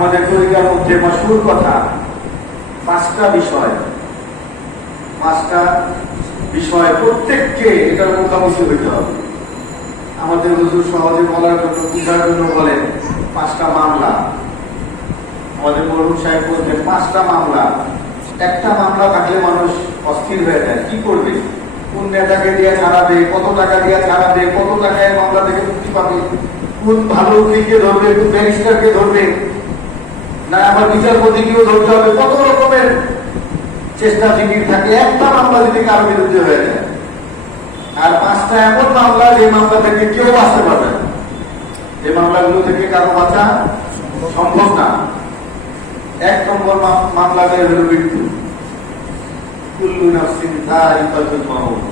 আমাদের তরিকার মধ্যে মশহুর কথা, পাঁচটা বিষয় প্রত্যেককে এটার মুখোমুখি হইতে হবে। আমাদের হুজুর সহজে বলার জন্য, বুঝার জন্য বলেন 5টা মামলা। আমাদের মরহুম সাহেব বলতেন 5টা মামলা। একটা মামলা থাকলে মানুষ অস্থির হয়ে যায়, কি করবে, কোন নেতাকে দিয়ে ছাড়াবে, কত টাকা দিয়ে ছাড়াবে, কত টাকায় মামলা থেকে মুক্তি পাবে, কোন ভালো উকিলকে ধরবে, কোন ব্যারিস্টারকে ধরবে, না আমার বিচারপতিকেও ধরতে হবে, কত রকমের চেষ্টা ফিকির থাকে একটা মামলা যদি কারো বিরুদ্ধে হয়ে যায়। আর 5টা এমন মামলা যে মামলা থেকে কেউ বাঁচতে পারবে না, যে মামলাগুলো থেকে কারো বাঁচা সম্ভব না। 1 নম্বর মামলাটা হলো মৃত্যু। কুল্লু নাফসিন যায়িকাতুল মাউত।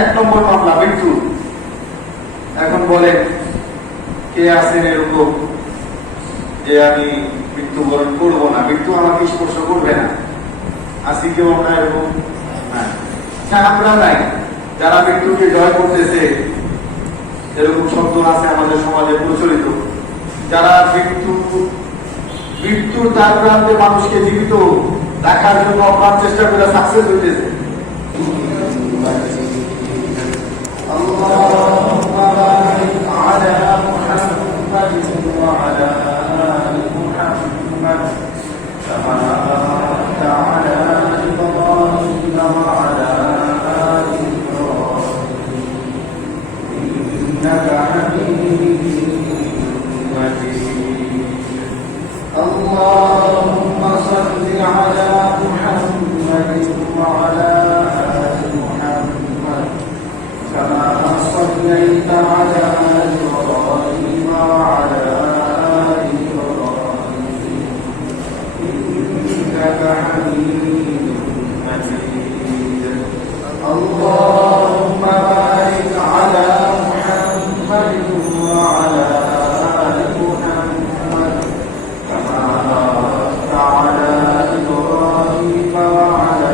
1 নম্বর মামলা মৃত্যু। এখন বলেন কে আছেন এরকম যে আমি মৃত্যুবরণ করবো না, মৃত্যু আমাকে স্পর্শ করবে না? আসি কেউ আমরা এরকম? আমরা নাই। যারা মৃত্যুকে জয় করতেছে, এরকম শব্দ আছে আমাদের সমাজে প্রচলিত, যারা মৃত্যুর দ্বার প্রান্তে মানুষকে জীবিত রাখার জন্য অপ্রাণ চেষ্টা করে সাকসেস হইতেছে। اللهم صل على محمد وعلى آل محمد كما صليت على إبراهيم وعلى آل إبراهيم إنك حميد مجيد. اللهم بارك على محمد وعلى آل محمد كما باركت على إبراهيم وعلى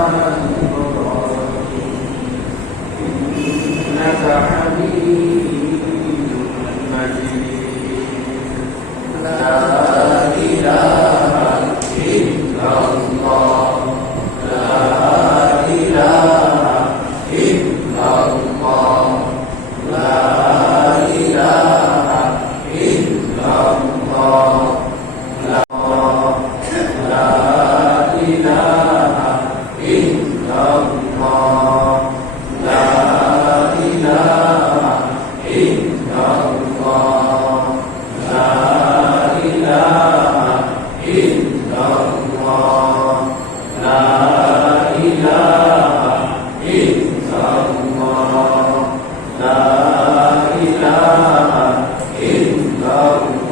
آل إبراهيم إنك حميد مجيد. لا إله إلا الله، لا إله إلا الله، لا إله إلا الله، لا إله إلا الله، لا إله إلا الله، لا إله إلا الله، لا إله إلا الله، لا إله إلا الله،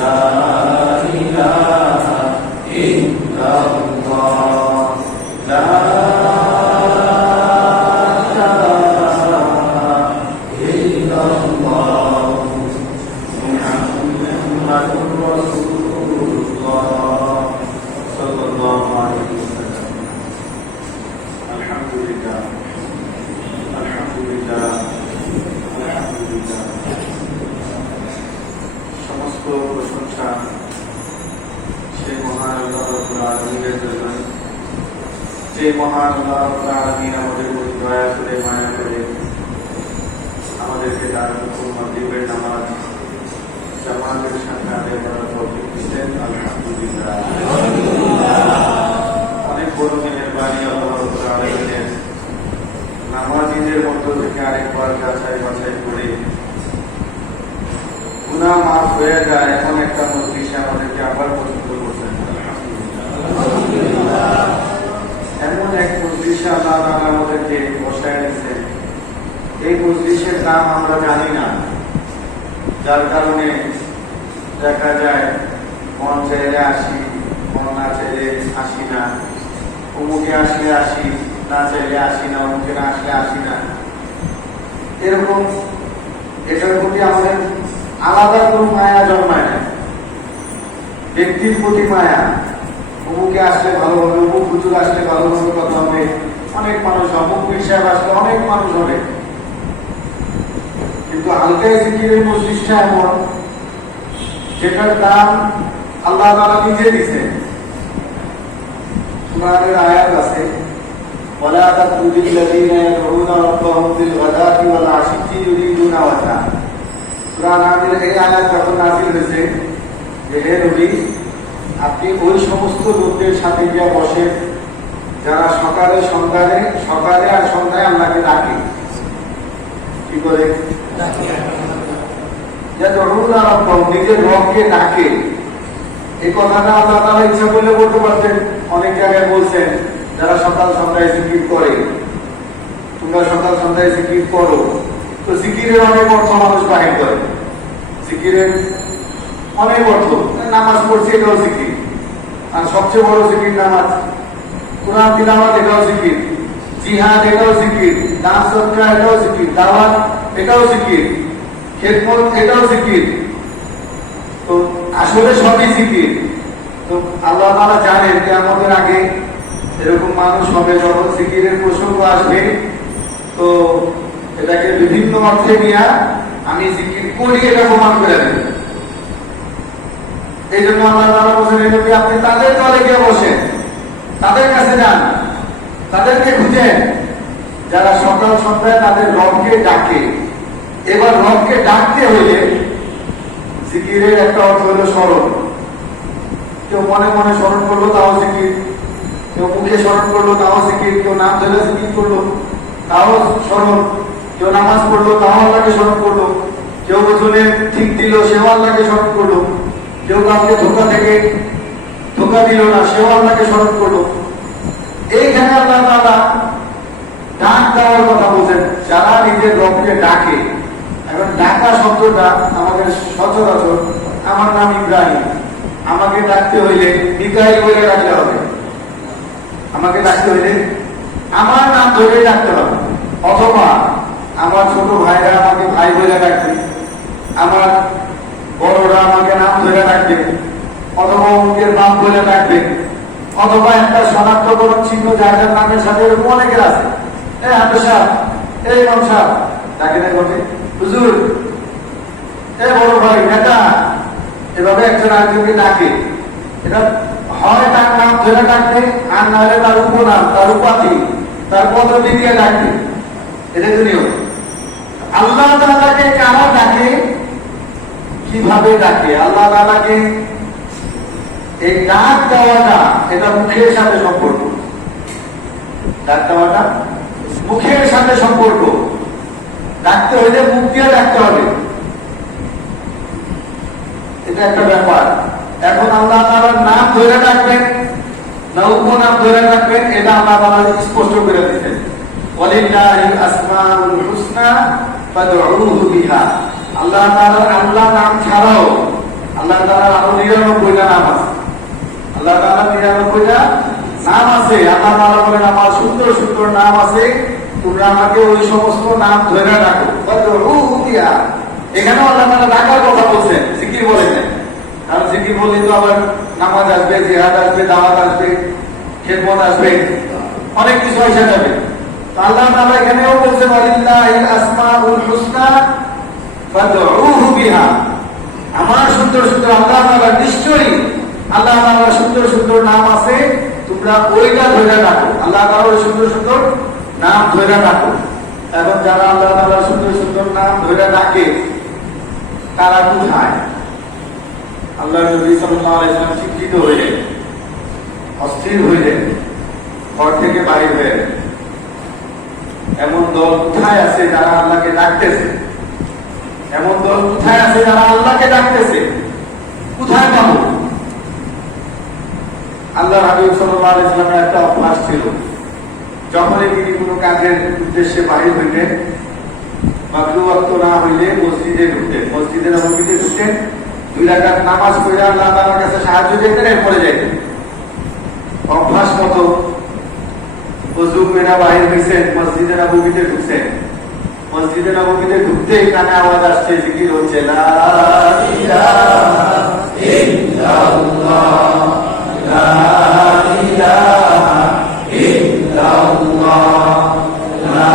لا إله إلا الله، لا إله إلا الله محمد رسول الله صلى الله عليه وسلم. الحمد لله الحمد لله الحمد لله. সমস্ত প্রশংসা সেই মহান আল্লাহ রাব্বুল আলামিনের জন্য, যে মহান আল্লাহ রাব্বুল আলামিন আমাদের প্রতি দয়া করে, মায়া করে আমাদেরকে তার হুকুম মাগরিবের নামাজ জামাতের সাথে আদায় করার তৌফিক দিলেন। আলহামদুলিল্লাহ। অনেক বড় মেহেরবানি আল্লাহ রাব্বুল আলামিনের। নামাজীদের মধ্য থেকে আরেকবার যাচাই বাছাই করে গুনাহ মাফ হয়ে যায় এমন একটা মজলিসে আমাদেরকে আবার পছন্দ করছেন। আলহামদুলিল্লাহ। এমন এক মজলিসে আল্লাহ তাআলা আমাদেরকে বসায় দিয়েছেন, এই মজলিসের নাম আমরা জানি না, যার কারণে দেখা যায় মন চাইলে আসি, মন না চাইলে আসি না, অমুকে আসলে আসি, না চাইলে আসি না, অমুকে না আসলে আসি না। এরকম এটার প্রতি আমাদের আলাদা কোনো মায়া জন্মায় না, ব্যক্তির প্রতি মায়া। অমুকে আসলে ভালো হবে, অমুক হুজুর আসলে ভালোভাবে কথা হবে, অনেক মানুষ হবে, অমুক পীর সাহেব আসলে অনেক মানুষ হবে। কিন্তু হালকা জিকিরের মজলিসটা এমন সেটার দাম আল্লাহ তাআলা নিজে দিয়েছেন। কুরআনের আয়াত আছে, ওয়ালা তাকুলিল লাযিনা ইয়াদউনা রাব্বাহুম বিল গাদাতি ওয়াল আশিয়্যি ইউরিদুনা ওয়াজহা। সূরা নামের এই আয়াত যখন নাযিল হয়েছে যে হে নবী, আপনি ওই সমস্ত লোকদের সাথে গিয়ে বসে যারা সকালে আর সন্ধ্যায় আল্লাহকে ডাকে। কি করে ডাকে? নিজের রবকে ডাকে। এই কথাটা আল্লাহ তাআলা ইচ্ছা করলে বলতে পারতেন, অনেক জায়গায় বলছেন যারা সকাল সন্ধ্যায় জিকির করে, তোমরা সকাল সন্ধ্যায় জিকির করো। তো জিকিরের অনেক অর্থ মানুষ বাহির করে, জিকিরের অনেক অর্থ। নামাজ পড়ছে এটাও জিকির, আর সবচেয়ে বড় জিকির নামাজ। কোরআন তিলাওয়াত এটাও জিকির, জিহাদ এটাও জিকির, দান সদকা এটাও জিকির, দাওয়াত এটাও জিকির, খেদমত এটাও জিকির। তো আসলে সবই জিকির। তো আল্লাহ তাআলা জানেন যে আমাদের আগে এরকম মানুষ হবে, যখন জিকিরের প্রসঙ্গ আসবে তো এটাকে বিভিন্ন অর্থে নিয়ে আমি জিকির করি এটা প্রমাণ করে দেব। এই জন্য আল্লাহ তাআলা বলেন, আপনি তাদের দলে গিয়ে বসেন, তাদের কাছে যান, তাদেরকে খুঁজেন যারা সকাল সন্ধ্যায় তাদের রবকে ডাকে। এবার রবকে ডাকতে হইলে জিকিরের একটা অর্থ হলো স্মরণ। কেউ মনে মনে স্মরণ করলো তাও জিকির, কেউ মুখে স্মরণ করলো তাও জিকির, কেউ নাম ধরে জিকির করলো তাও স্মরণ, কেউ নামাজ পড়লো তাও আল্লাহকে স্মরণ করলো, কেউ ওজনে ঠিক দিল সেও আল্লাহকে স্মরণ করলো, কেউ কাউকে ধোঁকা দিল না সেও আল্লাহকে স্মরণ করলো। এইখানে আল্লাহ তাআলা ডাক দেওয়ার কথা বলছেন, যারা নিজের রবকে ডাকে। এখন ডাকা শব্দটা আমাদের সচরাচর, আমার নাম ইব্রাহিম, আমাকে ডাকতে হইলে মিকাইল বলে ডাকতে হবে, আমাকে ডাকতে হইলে আমার নাম ধরে ডাকতে হবে। অথবা আমার ছোট ভাইরা আমাকে ভাই বলে ডাকবে, আমার বড়রা আমাকে নাম ধরে ডাকবে, অথবা অমুকের বাপ বলে ডাকবে, অথবা একটা শনাক্তকরণ চিহ্ন যার নামের সাথে এরকম অনেকের আছে। এই হাফেজ সাহেব, এই ইমাম সাহেব ডাকে না ঘটে, হুজুর, এই বড় ভাই, নেতা, এভাবে একজন আরেকজনকে ডাকে। এটা হয় তার নাম ধরে ডাকবে, আর না হলে তার উপনাম, তার উপাধি, তার পদবি দিয়ে ডাকবে। এটা তো নিয়ম। আল্লাহ তাআলাকে কারা ডাকে, কিভাবে ডাকে? আল্লাহ তাআলাকে এই ডাক দেওয়াটা এটা মুখের সাথে সম্পর্ক। ডাক দেওয়াটা মুখের সাথে সম্পর্ক। ডাকতে হইলে মুখ দিয়ে ডাকতে হবে, এটা একটা ব্যাপার। এখন আল্লাহ তাআলার নাম ধরে ডাকবেন না উপনাম ধরে ডাকবেন, এটা আল্লাহ তাআলা স্পষ্ট করে দিয়েছেন। ওয়ালিল্লাহিল আসমাউল হুসনা ফাদউহু বিহা। আল্লাহ তাআলার আল্লাহ নাম ছাড়াও আল্লাহ তাআলার আরো 99টা নাম আছে। আল্লাহ তাআলার 99টা নাম আছে। আল্লাহ তাআলা বলেন, আমার সুন্দর সুন্দর নাম আছে, তোমরা আমাকে ওই সমস্ত নাম ধরে ডাকো। ফাদউহু বিহা। এখানেও আল্লাহ তাআলা ডাকার কথা বলছেন, জিকির বলেন না। কারণ জিকির বললে তো আবার নামাজ আসবে, জিহাদ আসবে, দাওয়াত আসবে, খেদমত আসবে, অনেক কিছু এসে যাবে। আল্লাহ তাআলা এখানেও বলছেন, ওয়ালিল্লাহিল আসমাউল হুসনা ফাদউহু বিহা। আমার সুন্দর সুন্দর আল্লাহ তাআলা নিশ্চয়ই আল্লাহ তাআলার সুন্দর সুন্দর নাম আছে, তোমরা ওইটা ধরে ডাকো। আল্লাহ তাআলার সুন্দর সুন্দর নাম ধরে ডাকো। এখন যারা আল্লাহ তাআলার সুন্দর সুন্দর নাম ধরে ডাকে তারা কোথায়? আল্লাহ নবী সাল্লাল্লাহু আলাইহি ওয়াসাল্লাম চিন্তিত হইলেন, অস্থির হইলেন, ঘর থেকে বাইরে হয়ে। এমন দল কোথায় আছে যারা আল্লাহকে ডাকতেছে? এমন দল কোথায় আছে যারা আল্লাহকে ডাকতেছে? কোথায় পাবো? আল্লাহ হাবিব সাল্লাল্লাহু আলাইহি ওয়াসাল্লামের একটা অভ্যাস ছিল, যখনই তিনি কোনো কাজের উদ্দেশ্যে বাইরে হইতেন, মাগরিব ওয়াক্ত না হইলে মসজিদে ঢুকতেন, মসজিদে নববীতে ঢুকতেন, 2 রাকাত নামাজ পড়ে আল্লাহ তাআলার কাছে সাহায্য চাইতেন, এরপরে যাইতেন। অভ্যাস মতো ওযু করে বাইরে হইছেন, মসজিদে নববীতে ঢুকছেন। মসজিদে নববীতে ঢুকতেই কানে আওয়াজ আসছে, জিকির হচ্ছে, লা ইলাহা ইল্লাল্লাহ, লা ইলাহা ইল্লাল্লাহ, লা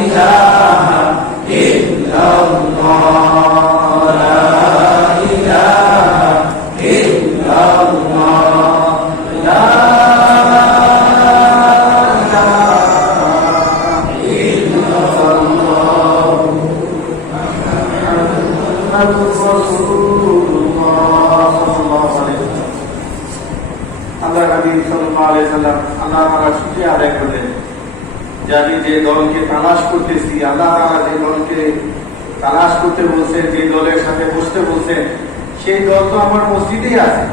ইলাহা ইল্লাল্লাহ, লা ইলাহা মুহাম্মাদুর রাসূলুল্লাহ সাল্লাল্লাহু আলাইহি ওয়াসাল্লাম। আল্লাহ নবী সাল্লাল্লাহু আলাইহি ওয়াসাল্লাম আল্লাহ তাআলার শুকরিয়া আদায় করলেন যে আমি যে দলকে তালাশ করতেছি, আল্লাহ তাআলা যে দলকে তালাশ করতে বলছেন, যে দলের সাথে বসতে বলছেন, সেই দল তো আমার মসজিদেই আছে।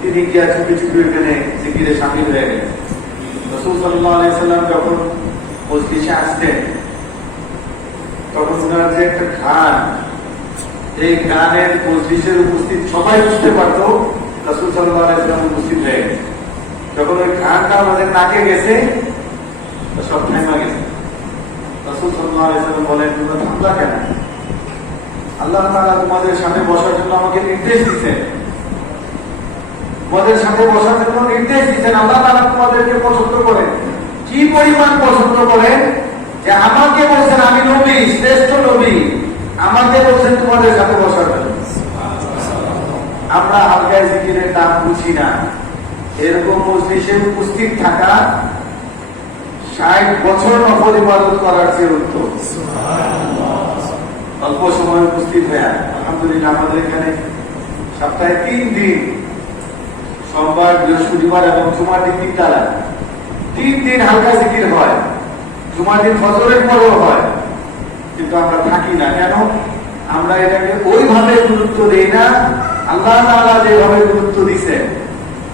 তিনি গিয়া চুপি চুপি এখানে জিকিরে শামিল হয়ে গেলেন। রাসূল সাল্লাল্লাহু আলাইহি ওয়াসাল্লাম যখন মসজিদে আসতেন তখন ওনার যে একটা গান, এই গানের মজলিসের উপস্থিত সবাই বুঝতে পারত রাসূল সাল্লাল্লাহু আলাইহি ওয়াসাল্লাম উপস্থিত হয়ে গেছে। যখন ওই গানটা আমাদের নাকে গেছে সব থেমে গেছে। রাসূল সাল্লাল্লাহু আলাইহি ওয়াসাল্লাম বলেন, তোমরা থামলা কেন? আল্লাহ তাআলা তোমাদের সামনে বসার জন্য আমাকে নির্দেশ দিচ্ছেন, তোমাদের সাথে বসার জন্য নির্দেশ দিচ্ছেন। আল্লাহ তাআলা তোমাদেরকে পছন্দ করেন, কি পরিমাণ পছন্দ করেন যে আমাকে বলছেন আমি নবী, শ্রেষ্ঠ নবী, আমাকে বলছেন তোমাদের সাথে বসার জন্য। আমরা হালকায় জিকিরের দাম বুঝি না। এরকম মজলিসে উপস্থিত থাকা ৬০ বছর নফল ইবাদত করার চেয়ে উত্তম। অল্প সময় উপস্থিত হয়ে আলহামদুলিল্লাহ আমাদের এখানে সপ্তাহে ৩ দিন, সোমবার, বৃহস্পতিবার এবং জুমার দিন ৩ তালা ৩ দিন হালকা জিকির হয়। জুমার দিন ফজরের পরেও হয়, কিন্তু আমরা থাকি না কেন? আমরা এটাকে ওইভাবে গুরুত্ব দেই না, আল্লাহ তাআলা যেভাবে গুরুত্ব দিয়েছেন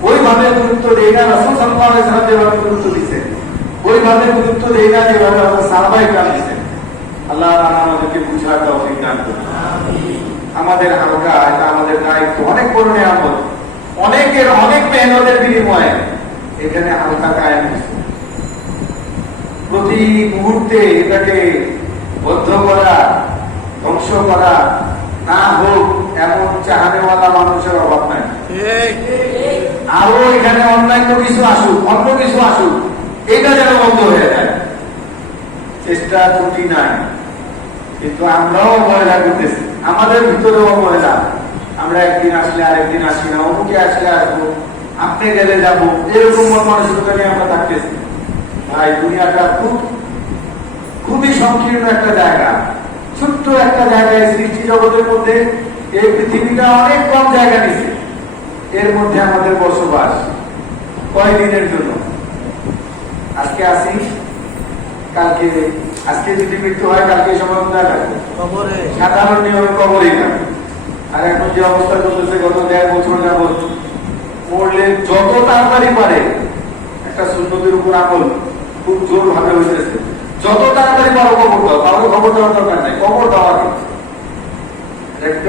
ওইভাবে গুরুত্ব দেই না, রাসূল সাল্লাল্লাহু আলাইহি ওয়াসাল্লাম যেভাবে গুরুত্ব দিয়েছেন ওইভাবে গুরুত্ব দেই না যেভাবে সাহাবায়ে কেরাম দিয়েছেন। আল্লাহ তাআলা আমাদেরকে বুঝার তৌফিক দান করুন। আমাদের হালকা, এটা আমাদের দায়িত্ব, অনেক বড় নিয়ামত, অনেকের অনেক মেহনতের বিনিময়ে এখানে হালকা কায়েম হয়েছে। প্রতি মুহূর্তে এটাকে বদ্ধ করা, ধ্বংস করা না হোক এমন চাহানেওয়ালা মানুষের অভাব নাই। আরো এখানে অন্যান্য কিছু আসুক, অন্য কিছু আসুক, এটা যেন বন্ধ হয়ে যায়, চেষ্টা ত্রুটি নাই। কিন্তু আমরাও অবহেলা করতেছি, আমাদের ভিতরেও অবহেলা। আমরা একদিন আসলে আরেকদিন আসি না, অমুকে আসলে আসবো, আপনি গেলে যাবো, এরকম মানসিকতা নিয়ে আমরা থাকতেছি। ভাই, দুনিয়াটা খুবই সংকীর্ণ একটা জায়গা, ছোট্ট একটা জায়গায় সৃষ্টি জগতের মধ্যে এই পৃথিবীটা অনেক কম জায়গা নিচ্ছে। এর মধ্যে আমাদের বসবাস কয়দিনের জন্য? আজকে আসি, কালকে, আজকে যদি মৃত্যু হয় কালকে সময় কোথায় থাকবে? সাধারণ নিয়মে কবরেই থাকবে। আর এখন যে অবস্থা চলতেছে গত ১.৫ বছর যাবত, মরলে যত তাড়াতাড়ি পারে, একটা সুন্নতের উপর আমল খুব জোর ভাবে হইতেছে, যত তাড়াতাড়ি পারো কবর দাও, কারো খবর দেওয়ার দরকার নাই, কবর দেওয়া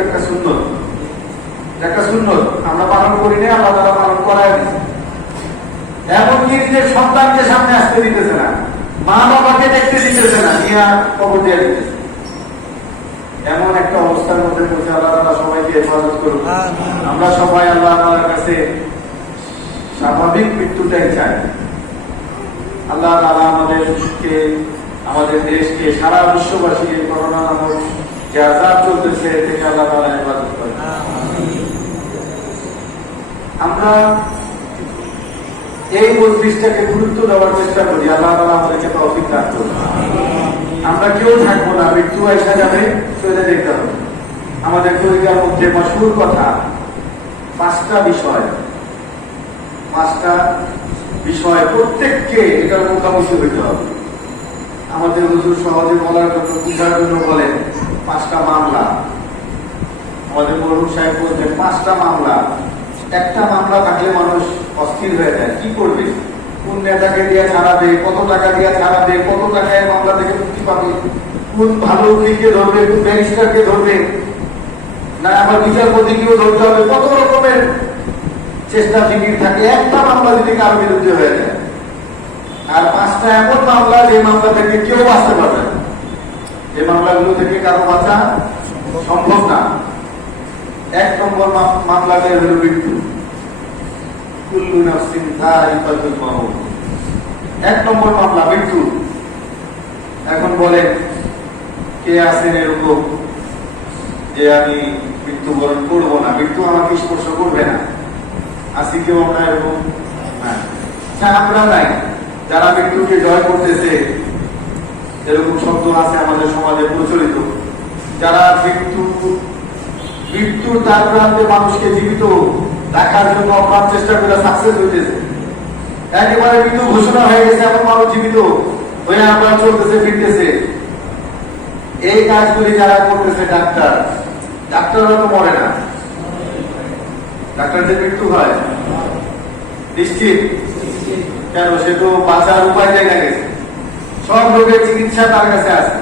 একটা সুন্নত, একটা সুন্নত আমরা পালন করি না, আল্লাহ তাআলা পালন করায় দিচ্ছে। এমনকি নিজের সন্তানকে সামনে আসতে দিতেছে না, মা বাবাকে দেখতে দিতেছে না, নিয়ে কবর দিয়ে দিতেছে। এমন একটা অবস্থার মধ্যে পৌঁছে আল্লাহ তাআলা সবাইকে হেফাজত করুন। আমরা সবাই আল্লাহ তাআলার কাছে স্বাভাবিক মৃত্যুটাই চাই। আল্লাহ তাআলা আমাদেরকে, আমাদের দেশকে, সারা বিশ্ববাসী এই করোনা নামক যে আযাব চলতেছে থেকে আল্লাহ তাআলা হেফাজত করেন। আমরা এই মজলিসটাকে গুরুত্ব দেওয়ার চেষ্টা করি, আল্লাহ তাআলা আমাদেরকে তৌফিক দান করুন। আমরা কেউ থাকবো না, মৃত্যু এসে যাবে, চলে যেতে হবে। আমাদের তরিকার মধ্যে মশহুর কথা, 5টা বিষয় প্রত্যেককে এটার মুখোমুখি হইতে হবে। আমাদের হুজুর সহজে বলার জন্য, বুঝার জন্য বলেন 5টা মামলা। আমাদের মরহুম সাহেব বলছেন 5টা মামলা। একটা মামলা থাকলে মানুষ অস্থির হয়ে যায়, কি করবে, কোন নেতাকে দিয়ে ছাড়াবে, কত টাকা দিয়ে ছাড়াবে, কত টাকায় মামলা থেকে মুক্তি পাবে, কোন ভালো উকিলকে ধরবে, কোন ব্যারিস্টারকে ধরবে, না আবার বিচারপতিকেও ধরতে হবে, কত রকমের চেষ্টা ফিকির থাকে। একটা মামলা যদি কারো বিরুদ্ধে হয়ে যায়, আর 5টা এমন মামলা যে মামলা থেকে কেউ বাঁচতে পারবে না, যে মামলাগুলো থেকে কারো বাঁচা সম্ভব না। 1 নম্বর মামলাটাই হল মৃত্যু। কুল্লু নাফসিন যায়িকাতুল মাউত, 1 নম্বর মামলা মৃত্যু। এখন বলেন, কে আছেন এরকম যে আমি মৃত্যুবরণ করবো না, মৃত্যু আমাকে স্পর্শ করবে না? আসি কেউ আমরা এরকম? আমরা নাই। যারা মৃত্যুকে জয় করতেছে, এরকম শব্দ আছে আমাদের সমাজে প্রচলিত, যারা মৃত্যু মৃত্যুর দ্বার প্রান্তে মানুষকে জীবিত রাখার জন্য অপ্রাণ চেষ্টা করে সাকসেস হইতেছে। একেবারে মৃত্যু ঘোষণা হয়ে গেছে, এখন মানুষ জীবিত হয়ে আমরা চলতেছে ফিরতেছে। এই কাজগুলি যারা করতেছে ডাক্তাররা তো মরে না, ডাক্তারদের মৃত্যু হয় নিশ্চিত। কেন? সে তো বাঁচার উপায় জায়গা গেছে, সব রোগের চিকিৎসা তার কাছে আছে,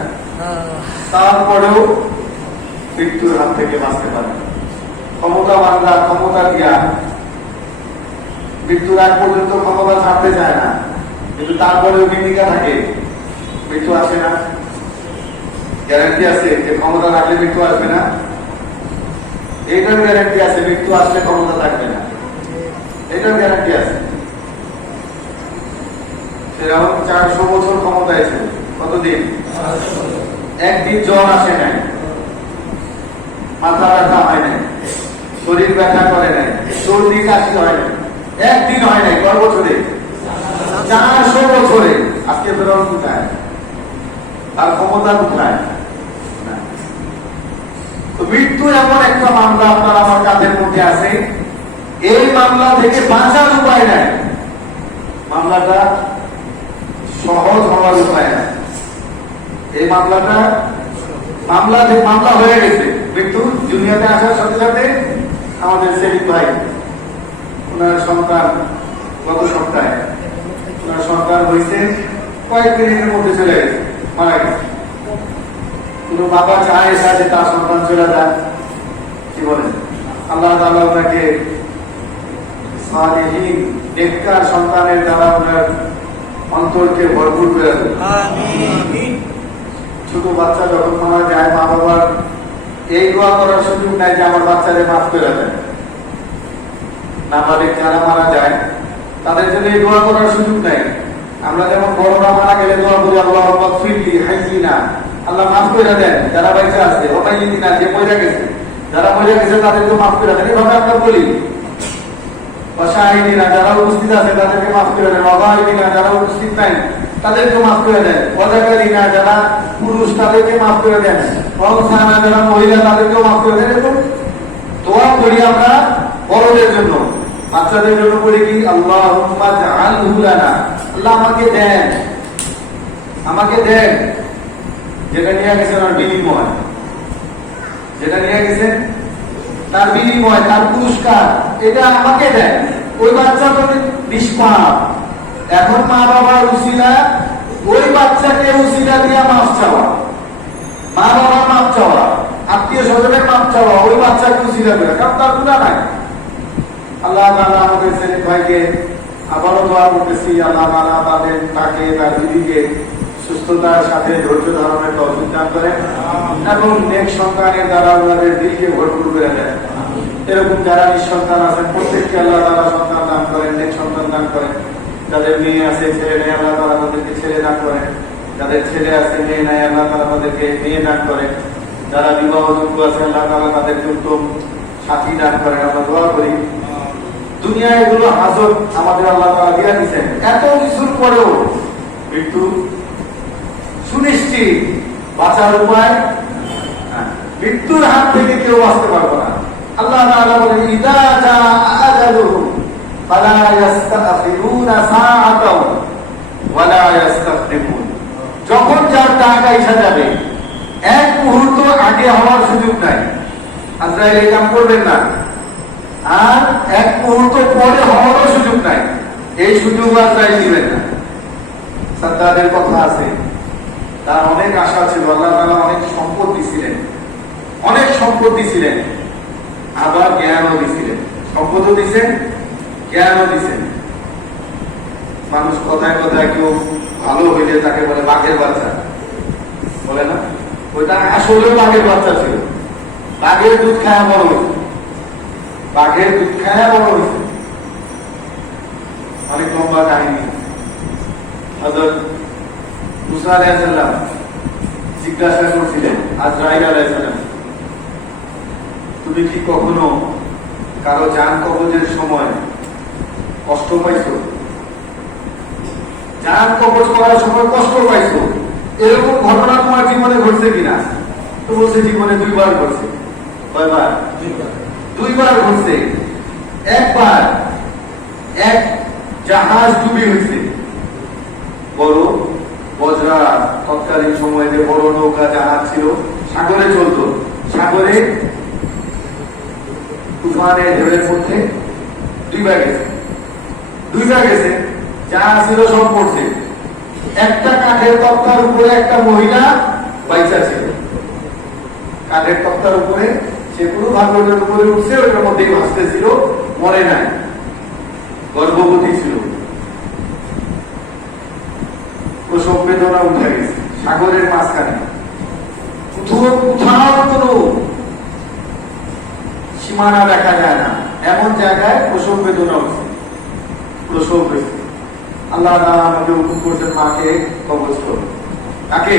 তারপরেও মৃত্যুর হাত থেকে বাঁচতে পারে। ক্ষমতাবানরা ক্ষমতা দিয়া মৃত্যুর আগ পর্যন্ত ক্ষমতা ছাড়তে চায় না, কিন্তু তারপরেও ভূমিকা থাকে, মৃত্যু আসে না। গ্যারান্টি আছে যে ক্ষমতা থাকলে মৃত্যু আসবে না, এইটার গ্যারান্টি আছে মৃত্যু আসলে ক্ষমতা থাকবে না, এটার গ্যারান্টি আছে। সেরকম 400 বছর ক্ষমতায় ছিল, কতদিন? একদিন জ্বর আসে নাই, মাথা ব্যথা হয় নাই, শরীর ব্যথা করে নাই, সর্দি কাশি হয় নাই, একদিন হয় নাই। কয় বছরে? 400 বছরে। আজকে ফেরত কোথায়? তার ক্ষমতা কোথায়? তো মৃত্যু এমন একটা মামলা আপনার আমার কাঁধের মধ্যে আছে, এই মামলা থেকে বাঁচার উপায় নাই, মামলাটা সহজ হওয়ার উপায় নাই। এই মামলা হয়ে গেছে। মৃত্যু দুনিয়াতে আসার সাথে সাথে আমাদের সেলিম ভাই, ওনার সন্তান গত সপ্তাহে ওনার সন্তান হয়েছে, কয়েক মিনিটের মধ্যে চলে গেছে, মারা গেছে। কোন বাবা চায় যে তার সন্তান চলে যায়, কি বলেন? আল্লাহ তাআলা ওনাকে সালিহিন নেককার সন্তানের দ্বারা ওনার অন্তরকে ভরপুর করে দেন। আমিন। ছোট বাচ্চা যখন মারা যায়, মা বাবার এই দোয়া করার সুযোগ নাই যে আমার বাচ্চাদের মাফ করে দেন। নাবালিগ যারা মারা যায় তাদের জন্য এই দোয়া করার সুযোগ নাই। আমরা যেমন বড়রা মারা গেলে দোয়া করি, আল্লাহুম্মা গফিরলি হাইয়িনা, আল্লাহ মাফ করে দেন যারা বেঁচে আছে, ওয়াইয়িনা যে মরে গেছে, যারা মরে গেছে তাদেরকে মাফ করে দেন, এভাবে আমরা বলি। ওয়াশাহিদিনা যারা উপস্থিত আছে তাদেরকে মাফ করে দেন, ওয়াগাইবিনা যারা উপস্থিত নাই তাদেরকে মাফ করে দেন, ওয়াজাকারিনা যারা পুরুষ তাদেরকে মাফ করে দেন, ওয়ানসানা যারা মহিলা তাদেরকেও মাফ করে দেন। এবং দোয়া করি আমরা বড়দের জন্য, বাচ্চাদের জন্য করি কি, আল্লাহুম্মা জাআলহু লানা, আল্লাহ আমাকে দেন যেটা নিয়ে গেছেন আর বিনিময়, যেটা নিয়ে গেছেন তার বিনিময়, তার পুরস্কার, এটা আমাকে দেন। ওই বাচ্চা তো নিষ্পাপ, এখন মা বাবার উসিলা, ওই বাচ্চাকে উসিলা দিয়ে মাফ চাওয়া, মা বাবার মাফ চাওয়া, আত্মীয় স্বজনের মাফ চাওয়া, ওই বাচ্চাকে উসিলা করে, কারণ তার গুনাহ নাই। আল্লাহ তাআলা আমাদের ছেলে ভাইকে আবারও দোয়া করতেছি, আল্লাহ তাআলা তাকে তার দিদিকে সুস্থতার সাথে ধৈর্য ধারণের তৌফিক দান করেন এবং নেক সন্তানের দ্বারা ওনাদের দিলকে ভরপুর করে দেন। এরকম যারা নিঃসন্তান আছেন প্রত্যেককে আল্লাহ তাআলা সন্তান দান করেন, নেক সন্তান দান করেন। যাদের মেয়ে আছে ছেলে নেই, আল্লাহ তাআলা তাদেরকে ছেলে দান করেন। যাদের ছেলে আছে মেয়ে নাই, আল্লাহ তাআলা তাদেরকে মেয়ে দান করেন। যারা বিবাহযোগ্য আছে আল্লাহ তাআলা তাদেরকে উত্তম সাথী দান করেন। আমরা দোয়া করি দুনিয়ায় এগুলো হাজত আমাদের আল্লাহ তাআলা দিয়ে দিয়েছেন, এত কিছুর পরেও মৃত্যু সুনিশ্চিত, বাঁচার উপায়, মৃত্যুর হাত থেকে কেউ বাঁচতে পারবে না। আল্লাহ তাআলা বলেন, ইযা জাআ আজালুহুম ফালা ইস্তাখিরুনা সাআতাও ওয়ালা ইস্তাকদিমুন, যখন যার টাকা এসে যাবে এক মুহূর্ত আগে হওয়ার সুযোগ নাই। আজরাইল এই কাম করবেন না, আর এক মুহূর্ত পরে হওয়ারও সুযোগ নাই, এই সুযোগ আজরাইল দিবেন না। সাদ্দাদের কথা আছে, তার অনেক আশা ছিল, আল্লাহ তাআলা অনেক সম্পদ দিছিলেন, আবার জ্ঞানও দিছিলেন। সম্পদও দিছেন, জ্ঞানও দিছেন। মানুষ কথায় কথায় কেউ ভালো হইলে তাকে বলে বাঘের বাচ্চা, বলে না? ওইটা আসলে বাঘের বাচ্চা ছিল, বাঘের দুধ খায়া বড় হয়েছে, অনেক লম্বা কাহিনী। হযরত মুসা আলাইহিস সালাম জিজ্ঞাসা করছিলেন আজরাইল আলাইহিস সালাম, তুমি কি কখনো কারো জান কবজের সময় কষ্ট পাইছো? জান কবজ করার সময় কষ্ট পাইছো, এরকম ঘটনা তোমার জীবনে ঘটছে কিনা? তো বলছে জীবনে 2 বার ঘটছে। কয়বার? দুইবার ঘুরছে। একবার এক জাহাজ ডুবি হয়েছে, বড় বজরা, তৎকালীন সময়ে যে বড় নৌকা জাহাজ ছিল, সাগরে চলতো, সাগরে তুফানে ঢেউয়ের মধ্যে দুইবার গেছে, যা ছিল সব পড়ছে। একটা কাঠের তক্তার উপরে একটা মহিলা বাইচা ছিল, কাঠের তক্তার উপরে, সে পুরো ভাগ্যটার উপরে উঠছে, ওইটার মধ্যেই ভাসতেছিল, মরে নাই, গর্ভবতী ছিল। প্রসব বেদনা উঠে গেছে সাগরের মাঝখানে, কোথাও কোনো সীমানা দেখা যায় না, এমন জায়গায় প্রসব বেদনা উঠছে, প্রসব হয়েছে। আল্লাহ তাআলা আমাকে হুকুম করছেন, মাকে কবজ করো। তাকে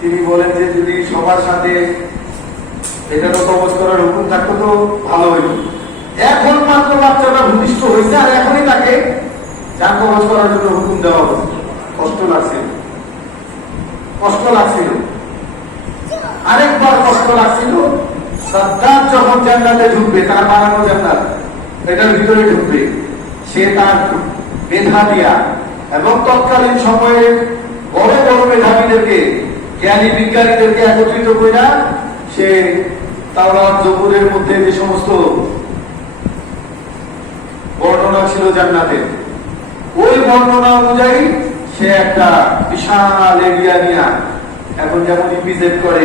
তিনি বলেন যে যদি সবার সাথে এটা তো কবজ করার হুকুম থাকতো তো ভালো হইল। এখন মাত্র বাচ্চাটা ভূমিষ্ঠ হয়েছে, আর এখনই তাকে যান কবজ করার জন্য হুকুম দেওয়া হচ্ছে। কষ্ট লাগছিল। আরেকবার কষ্ট লাগছিল, সাদ্দাত যখন জান্নাতে ঢুকবে, তার বানানো জান্নাত, এটার ভিতরে ঢুকবে, সে তার মেধা দিয়া এবং তৎকালীন সময়ে বড় বড় মেধাবীদেরকে, জ্ঞানী বিজ্ঞানীদেরকে একত্রিত করে সে তাওরাত জবুরের মধ্যে যে সমস্ত বর্ণনা ছিল জান্নাতের, ওই বর্ণনা অনুযায়ী সে একটা বিশাল এরিয়া নিয়ে, এখন যেমন ইপিজেড করে,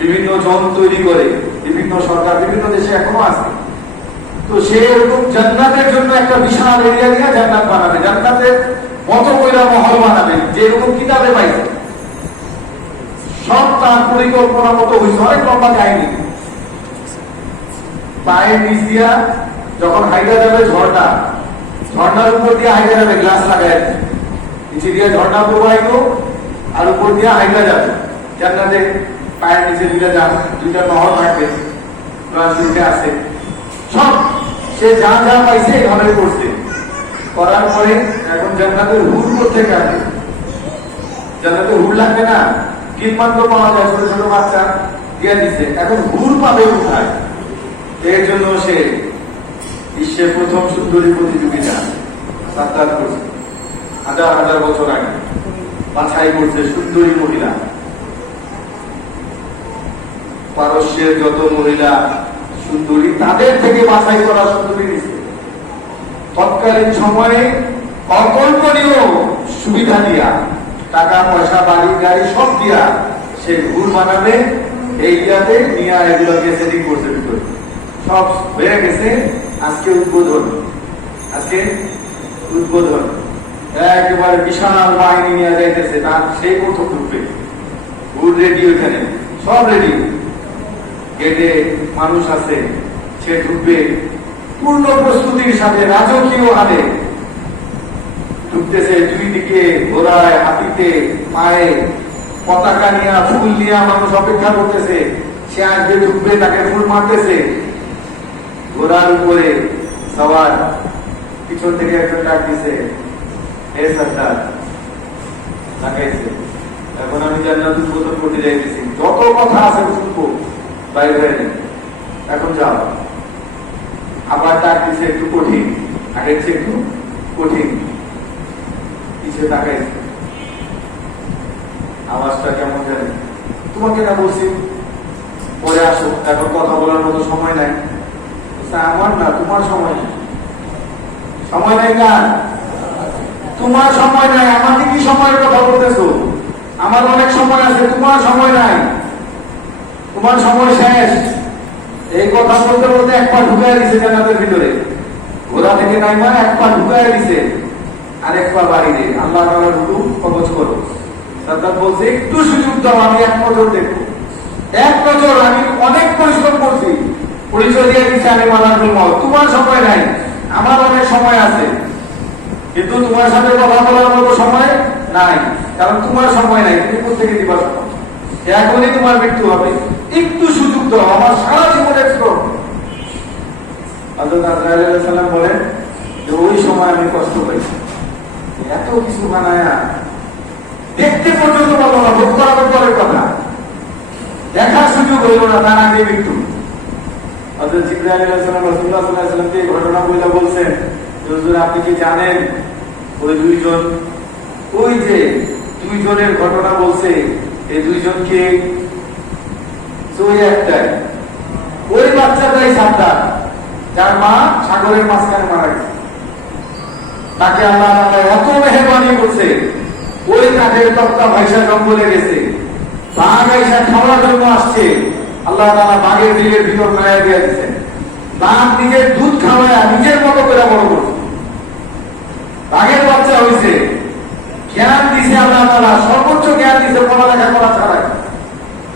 বিভিন্ন জন তৈরি করে, বিভিন্ন সরকার বিভিন্ন দেশে এখনো আছে, তো সে এরকম জান্নাতের জন্য একটা বিশাল এরিয়া নিয়ে জান্নাত বানাবে, জান্নাতের মতো কইরা মহল বানাবে, যেরকম কিতাবে পাইছে, সব তার পরিকল্পনা মতো হয়েছে। অনেক লম্বা কাহিনী। পায়ের নিচ দিয়া যখন হাইটা যাবে ঝর্ণা, ঝর্ণার উপর দিয়ে হাইটা যাবে, গ্লাস লাগাই নিচে দিয়ে ঝর্ণা প্রবাহিত, আর উপর দিয়ে হাইটা যাবে জান্নাতে। পায়ের নিচে দুইটা নহর থাকবে, আছে সব, সে যা যা পাইছে এভাবে করছে, করার পরে এখন জান্নাতের হুর করতে গেছে, জান্নাতে হুর লাগবে না, কীটমাত্র পাওয়া যায়, ছোট ছোট বাচ্চা দিয়ে দিচ্ছে, এখন হুর পাবে কোথায়? এর জন্য সে বিশ্বের প্রথম সুন্দরী প্রতিযোগিতা সাদ্দাত করছে, হাজার হাজার বছর আগে বাছাই করছে সুন্দরী মহিলা, পারস্যের যত মহিলা সুন্দরী, তাদের থেকে বাছাই করা সুন্দরী নিচ্ছে। তৎকালীন সময়ে অকল্পনীয় সুবিধা দিয়া, টাকা পয়সা, বাড়ি গাড়ি সব দিয়া সে ঘুর বানাবে, এই ইয়াতে নিয়ে এগুলোকে সেটিং করছে, ভিতরে সব হয়ে গেছে। আজকে উদ্বোধন একেবারে বিশাল বাহিনী নিয়ে যাইতেছে, তার সেই প্রথম ঢুকবে, ঘুর রেডি, ওইখানে সব রেডি, গেটে মানুষ আছে, সে ঢুকবে পূর্ণ প্রস্তুতির সাথে, রাজকীয় হাতে ঢুকতেছে। দুই দিকে ঘোড়ায়, হাতিতে, পায়ে পতাকা নিয়ে, ফুল নিয়ে মানুষ অপেক্ষা করতেছে, সে আসবে, ঢুকবে, তাকে ফুল মারতেছে। ঘোড়ার উপরে সবার পিছন থেকে একজন ডাক দিছে, হে সর্দার, তাকাইছে, এখন আমি জান্নাত উদ্বোধন করতে যাইতেছি, যত কথা আছে শুনবো, বাইরে বাইরে, এখন যাও। আবার ডাক দিছে, একটু কঠিন, আগের চেয়ে একটু কঠিন, পিছিয়ে তাকাইছে, আওয়াজটা কেমন জানে, তোমাকে না বলছি পরে আসো, এখন কথা বলার মতো সময় নাই। আমার না, তোমার সময় নাই, সময় নাই না, তোমার সময় নাই, আমাকে কি সময়ের কথা বলতেছো? আমার অনেক সময় আছে, তোমার সময় নাই, তোমার সময় শেষ। এই কথা বলতে বলতে এক পা ঢুকাই দিছে জান্নাতের ভিতরে, ঘোড়া থেকে নাইমা এক পা ঢুকাই দিছে, আর এক পা বাড়িতে। আল্লাহ তাআলার হুকুম, কবজ করো। সাদ্দাত বলছে, একটু সুযোগ দাও, আমি এক নজর দেখবো, এক নজর, আমি অনেক পরিশ্রম করছি, পরিচয় দিয়ে দিচ্ছে আমি মালাকুল মউত, তোমার সময় নাই, আমার অনেক সময় আছে, কিন্তু তোমার সাথে কথা বলার মতো সময় নাই, কারণ তোমার সময় নাই, তুমি কোথেকে দিবা সময়? এখনই তোমার মৃত্যু হবে, একটু সুযোগ দাও, আমার সারা জীবনের শ্রম। হযরত আজরাইল আলাইহিস সালাম বলেন যে ওই সময় আমি কষ্ট পাইছি, এত কিছু বানায়া দেখতে পর্যন্ত পাবো না, ভোগ করার পরের কথা, হইল না, তার আগে মৃত্যু। হযরত জিবরাইল আলাইহিস সালাম রাসূলুল্লাহ সাল্লাল্লাহু আলাইহি ওয়াসাল্লামকে এই ঘটনা বলে বলছেন যে হুজুর আপনি কি জানেন ওই দুইজন, ওই যে দুইজনের ঘটনা বলছে, এই দুইজনকে ওই একটাই, ওই বাচ্চাটাই সাবধান যার মা সাগরের মাঝখানে মারা গেছে, তাকে আল্লাহ এত মেহেরবানি করছে, ওই কাঠের তক্তা ভাইসা জঙ্গলে গেছে, বাঘ আইসা খাওয়ার জন্য আসছে, আল্লাহ তাআলা বাঘের দিলের ভিতর মায়া দিয়ে দিচ্ছেন, বাঘ নিজের দুধ খাওয়ায় নিজের মতো করে বড় করছে, বাঘের বাচ্চা হয়েছে, জ্ঞান দিছে আল্লাহ তাআলা, সর্বোচ্চ জ্ঞান দিছে পড়ালেখা করা ছাড়া,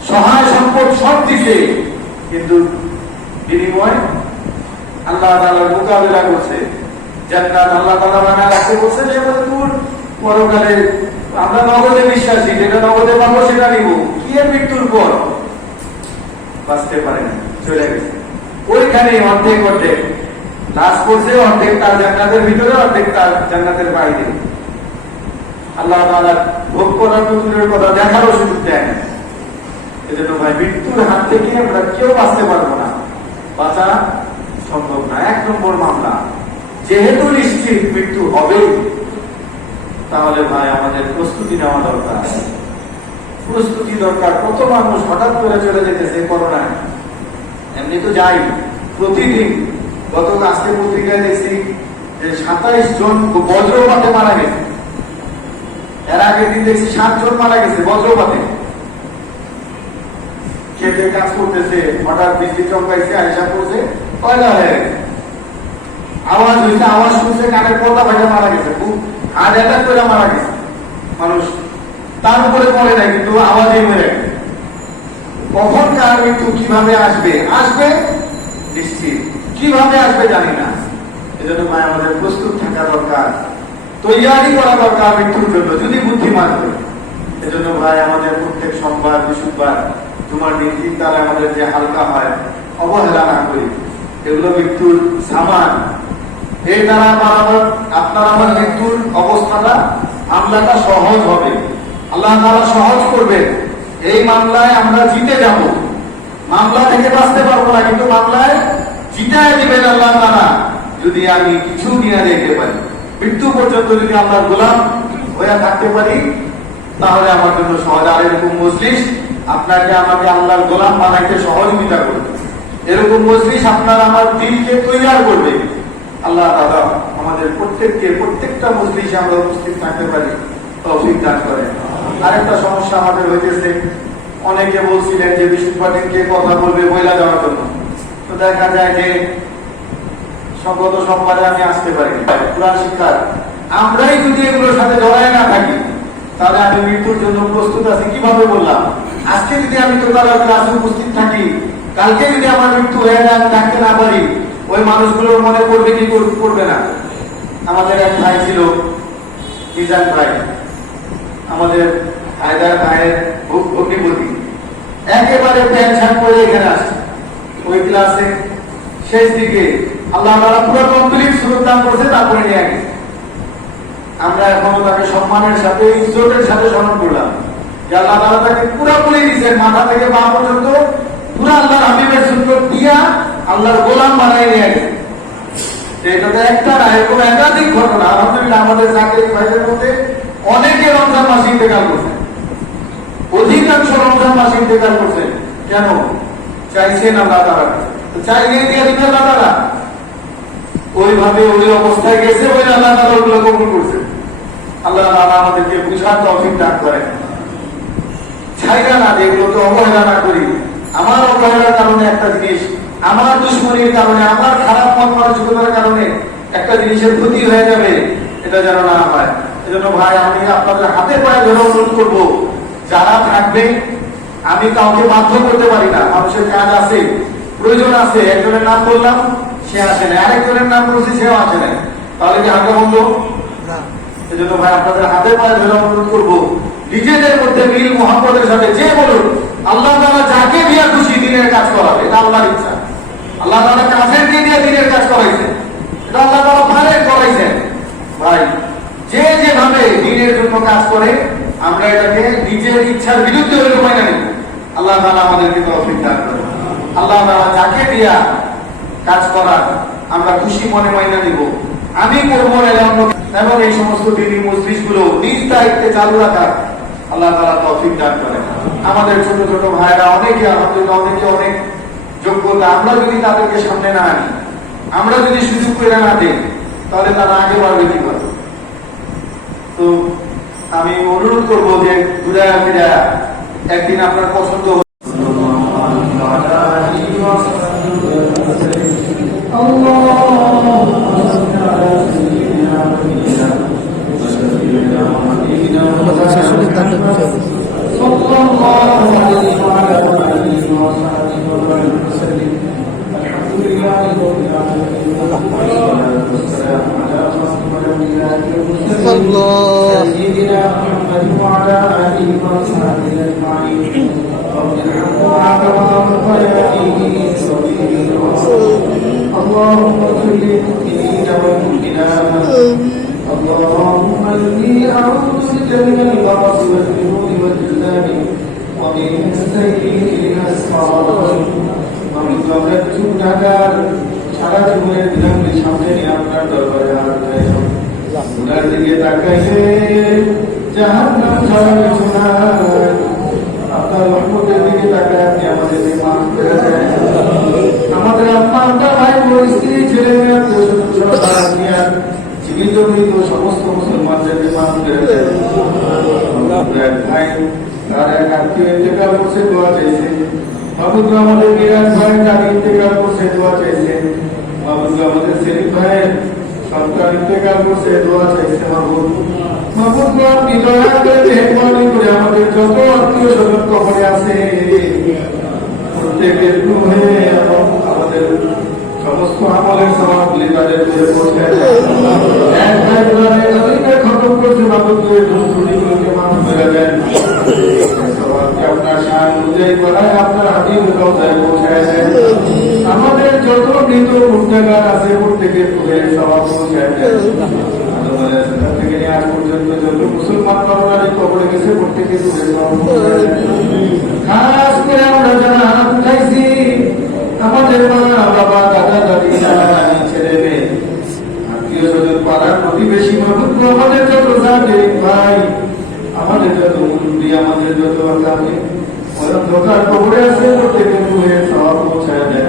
সহায় সম্পদ সব দিছে, কিন্তু বিনিময় আল্লাহ তাআলার মোকাবিলা করছে। জান্নাত আল্লাহ তাআলা বানায় রাখতে বলছে যে তোর পরকালে আমরা নগদে বিশ্বাসী, যেটা নগদে পাবো সেটা নিব, কি এর মৃত্যুর পর বাঁচতে পারে না, চলে গেছে ওইখানে অর্ধেক অর্ধেক লাশ করছে, অর্ধেক তার জান্নাতের ভিতরে, অর্ধেক তার জান্নাতের বাইরে। আল্লাহ তাআলা ভোগ করার দূরের কথা দেখারও সুযোগ দেয় না। এজন্য ভাই মৃত্যুর হাত থেকে আমরা কেউ বাঁচতে পারবো না, বাঁচা সম্ভব না। 1 নম্বর মামলা, যেহেতু নিশ্চিত মৃত্যু হবেই, তাহলে ভাই আমাদের প্রস্তুতি নেওয়া দরকার, প্রস্তুতি দরকার। কত মানুষ হঠাৎ করে চলে যেতেছে করোনায়, এমনি তো যাই প্রতিদিন। গত আজকে পত্রিকায় দেখছি যে 27 জন বজ্রপাতে মারা গেছে, এর আগের দিন দেখছি 7 জন মারা গেছে বজ্রপাতে। খেতে কাজ করতেছে, হঠাৎ বৃষ্টি চমকাইছে, আয়সা পড়ছে, কয়লা হয়ে গেছে, আওয়াজ হয়েছে, আওয়াজ শুনছে, কানের পর্দা ভাইয়া মারা গেছে, খুব হার্ট অ্যাটাক করে মারা গেছে মানুষ, তার উপরে পড়ে না কিন্তু আওয়াজেই মরে গেছে। কখন কার মৃত্যু কিভাবে আসবে, আসবে নিশ্চিত, কিভাবে আসবে জানি না। এজন্য ভাই আমাদের প্রস্তুত থাকা দরকার, তৈয়ারি করা দরকার মৃত্যুর জন্য, যদি বুদ্ধিমান করি। এজন্য ভাই আমাদের প্রত্যেক সোমবার, বৃহস্পতিবার, জুমার দিন, তিন তারা আমাদের যে হালকা হয়, অবহেলা না করি। এগুলো মৃত্যুর সামান, এই দ্বারা আপনার আমার মৃত্যুর অবস্থাটা, মামলাটা সহজ হবে, আল্লাহ তাআলা সহজ করবে। এই মামলায় আমরা জিতে যাব, মামলা থেকে বাঁচতে পারবো না, কিন্তু মামলায় জিতায় দিবেন আল্লাহ তাআলা যদি আমি কিছু নিয়ে যেতে পারি। মৃত্যু পর্যন্ত যদি আমরা গোলাম হয়ে থাকতে পারি, তাহলে আমার জন্য সহজ। আর এরকম মজলিস আপনাকে আমাকে আল্লাহর গোলাম বানাইতে সহযোগিতা করবে, এরকম মজলিস আপনার আমার দিলকে তৈয়ার করবে। আল্লাহ তাআলা আমাদের প্রত্যেককে প্রত্যেকটা মজলিসে আমরা উপস্থিত থাকতে পারি, তৌফিক দান করেন। আরেকটা সমস্যা আমাদের হইতেছে, অনেকে বলছিলেন যে বৃহস্পতিবারকে কথা বলবে বইলা যাওয়ার জন্য, তো দেখা যায় যে গত সোমবারে আমি আসতে পারি কোরআন শিক্ষার। আমরাই যদি এগুলোর সাথে জড়ায় না থাকি, তাহলে আমি মৃত্যুর জন্য প্রস্তুত আছি কিভাবে বললাম। আজকে যদি আমি তোতালার ক্লাসে উপস্থিত থাকি, কালকে যদি আমার মৃত্যু হয়ে যায়, আমি থাকতে না পারি, ওই মানুষগুলোর মনে করবে কি করবে না। আমাদের এক ভাই ছিল মিজান ভাই, আমাদের হায়দার ভাইয়ের ভগ্নিপতি, একেবারে প্যান্ট শার্ট পরে এখানে আসছে। ওই ক্লাসে শেষ দিকে আল্লাহ তাআলা পুরো কমপ্লিট সুরত দান করছে, তারপরে নিয়ে গেছে। আমরা এখনো তাকে সম্মানের সাথে, ইজ্জতের সাথে স্মরণ করলাম যে আল্লাহ তাআলা তাকে পুরোপুরি দিয়েছেন, মাথা থেকে পা পর্যন্ত পুরো আল্লাহর হাবিবের সুন্নাত দিয়া আল্লাহর গোলাম বানাই নিয়ে গেছে। এটা তো একটা না, এরকম একাধিক ঘটনা। আলহামদুলিল্লাহ আমাদের জাকির ভাইদের মধ্যে অনেকে রমজান মাসে ইন্তেকাল করছেন, অধিকাংশ রমজান মাসে ইন্তেকাল করছেন। কেন? চাইছেন আল্লাহ তাআলা, তো চাইলে দিয়ে দিবেন আল্লাহ তাআলা। ওইভাবে ওই অবস্থায় গেছে, ওই আল্লাহ তাআলা ওগুলো কবুল করছেন। আল্লাহ তাআলা আমাদেরকে বুঝার তৌফিক দান করেন। ছাইরা না, এগুলোকে অবহেলা না করি। আমার অবহেলার কারণে একটা জিনিস, আমার দুশ্মনীর কারণে, আমার খারাপ মন মানসিকতার কারণে একটা জিনিসের ক্ষতি হয়ে যাবে, এটা যেন না হয়। এজন্য ভাই আমি আপনাদের হাতে পায়ে ধরে অনুরোধ করবো, যারা থাকবে, আমি কাউকে বাধ্য করতে পারি না, মানুষের কাজ আছে, প্রয়োজন আছে। একজনের নাম বললাম, সে আসে না, আরেকজনের নাম বলছি, সেও আসে না, তাহলে কি হাঁটা বন্ধ? এজন্য ভাই আপনাদের হাতে পায়ে ধরে অনুরোধ করবো, নিজেদের মধ্যে মিল মোহাম্মদের সাথে যে বলুন, আল্লাহ তাআলা যাকে দিয়া খুশি দিনের কাজ করাবে, এটা আল্লাহর ইচ্ছা। আল্লাহ তাআলা কাফের দিয়ে দিনের কাজ করাইছেন, এটা আল্লাহ তাআলা পারে করাইছেন। ভাই যে যেভাবে দিনের জন্য কাজ করে, আমরা এটাকে নিজের ইচ্ছার বিরুদ্ধে হইলে মাইনা নিব, আল্লাহ তাআলা আমাদেরকে তৌফিক দান করেন। আল্লাহ তাআলা যাকে দিয়া কাজ করার আমরা খুশি মনে মাইনা নিব, আমি করবো এবং এই সমস্ত দিনী মজলিসগুলো নিজ দায়িত্বে চালু রাখার আল্লাহ তাআলা তৌফিক দান করেন। আমাদের ছোট ছোট ভাইরা অনেকে আলহামদুলিল্লাহ অনেক যোগ্যতা, আমরা যদি তাদেরকে সামনে না আনি, আমরা যদি সুযোগ করে না দিই, তাহলে তারা আগে বাড়বে কিভাবে? তো আমি অনুরোধ করবো যে ঘুরায়া ফিরায়া একদিন আপনার পছন্দ سيدنا محمد وعلى آله وصحبه أجمعين رب ارحمهما كما ربياني صغيرا اللهم اغفر للمؤمنين والمؤمنات اللهم إني أعوذ بك من البرص والجنون والجذام ومن سيئ الأسقام ومن ذكرت সারা জীবনের বিলম্বের সামনে নিয়ে আপনার দরবারে হাত ধরেছি। উনার দিকে তাকাইলে জাহান্নাম ছাড়া কিছু নাই। আপনার রহমতের দিকে তাকায় আপনি আমাদেরকে মাফ করে দেন। আমাদের আপনার ভাই বোন স্ত্রী ছেলে মেয়ে জীবিত মৃত সমস্ত মুসলমানদেরকে মাফ করে দেন। ভাই তার এক আত্মীয় ইন্তেকাল করছে, দোয়া চাইছে। বাবুদ আমাদের বিরাট ভাই তার ইন্তেকাল করছে, দোয়া চাইছে। বাবুদ আমাদের সেলিম ভাইয়ের সন্তান ইন্তেকাল করছে, দোয়া চাইছে। বাবুদ আপনি দয়া করে মেহরবানি করে আমাদের যত আত্মীয় স্বজন কবরে আছে প্রত্যেকের রূহে এবং আমাদের সমস্ত আমলের সওয়াবগুলি তাদের কাছে পৌঁছায় দেন। এক ভাই কোরআনের আযাইকে খতম করছে, বাবুদ এই ত্রুটিগুলোকে মাফ করে দেন। সওয়াবকে আপনার শান অনুযায়ী করায় আপনার হাবিব রওজায় পৌঁছায় দেন। আমাদের যত মৃত মুর্তাকার আছে প্রত্যেকের রূহে সওয়াব পৌঁছায় দেন। থেকে নিয়ে আজ পর্যন্ত যত মুসলমান নরনারী কবরে গেছে প্রত্যেকের রূহে সওয়াব পৌঁছায় দেন। খাস করে আমরা যারা হাত উঠাইছি, আমাদের মা বাবা দাদা দাদি ছেলে মেয়ে আত্মীয় স্বজন পাড়ার প্রতিবেশী আমাদের যত জাতির ভাই, আমাদের যত মুরব্বী, আমাদের যত অন্ধকার কবরে আছে প্রত্যেকের রূহে সওয়াব পৌঁছায় দেন।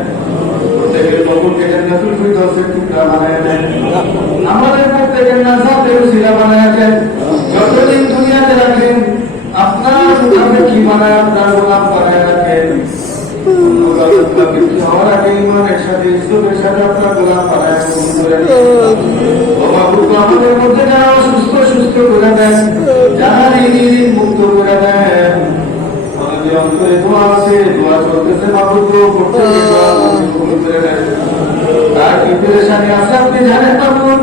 প্রত্যেকের কবরকে জান্নাতুল ফিরদাউসের টুকরা বানায় দেন। আমাদের প্রত্যেকের নাজাতের উসিলা বানায় দেন। যতদিন দুনিয়াতে রাখেন আপনার মুখাপে কি বানায়, আপনার গোলাম বানায় রাখেন। হওয়ার আগে ইমানের সাথে ইসলামের সাথে আপনার গোলাম বানায় আমাদের মধ্যে যারা সুস্থ করে দেন, যারা ঋণ মুক্ত করে দেন। আমাদের অন্তরে দোয়া আছে, দোয়া চলতেছে, মাহবুব প্রত্যেকে দোয়া কবুল করে দেন। তার কি পেরেশানি আছে আপনি জানেন মাহবুব।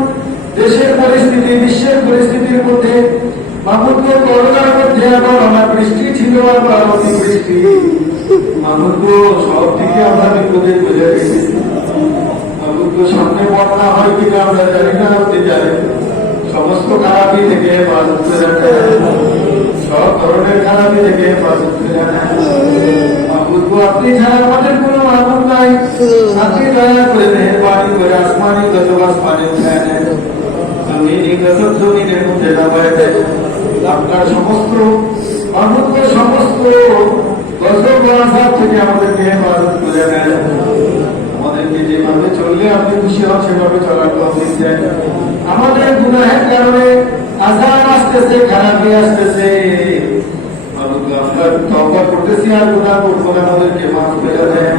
দেশের পরিস্থিতি, বিশ্বের পরিস্থিতির মধ্যে মাহবুব করোনার মধ্যে আবার আমার বৃষ্টি ছিল, আবার অতিবৃষ্টি। মাহবুব সব থেকে আমরা বিপদে চলে গেছি। মাহবুব সামনে বন্যা হয় কিনা আমরা জানি না, আপনি জানেন। সমস্ত খারাপি থেকে হেফাজত করে রাখেন, সব ধরনের খারাপি থেকে হেফাজত করে রাখেন। মাহবুব আপনি ছাড়া আমাদের কোনো মাহবুব নাই। আপনি দয়া করে মেহেরবানি করে আসমানি গজব আসমানে উঠায় নেন, জমিনি গজব জমিনের মধ্যে নামায় দেন। আপনার সমস্ত মাহবুব সমস্ত গজব আযাব থেকে আমাদেরকে হেফাজত করে নেন। আমাদেরকে যেভাবে চললে আপনি খুশি হন সেভাবে চলার তৌফিক দেন। আমাদের গুনাহের কারণে আযাব আসতেছে, খারাপি আসতেছে, আমরা তওবা করতেছি আর গুনাহ করব না, আমাদেরকে মাফ করে দেন।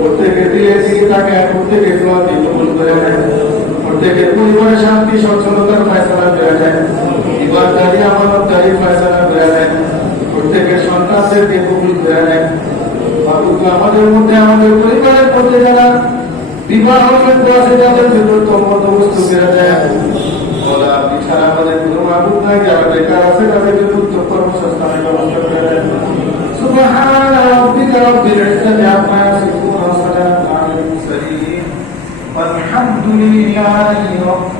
প্রত্যেকের দিলে দিকে তাকায় প্রত্যেকের দোয়া কবুল করে দেন। প্রত্যেকের পরিবারে শান্তি সচ্ছলতার ফয়সালা করে দেন। ইমানদারি আমানতদারি ফয়সালা করে দেন। প্রত্যেকের সন্তানদেরকে কবুল করে দেন। আমাদের মধ্যে আমাদের পরিবারের মধ্যে যারা বিবাহ আছে তাদের জন্য বন্দোবস্ত করে দেন। আপনি ছাড়া আমাদের কোনো মাহবুব নাই, যারা বেকার আছে তাদের জন্য উত্তম কর্মসংস্থানের ব্যবস্থা করে দেন। সুবহানা রাব্বিকা রাব্বিল ইজ্জাতি আম্মা ইয়াসিফুন ওয়া সালামুন আলাল মুরসালিন ওয়ালহামদুলিল্লাহি রাব্বিল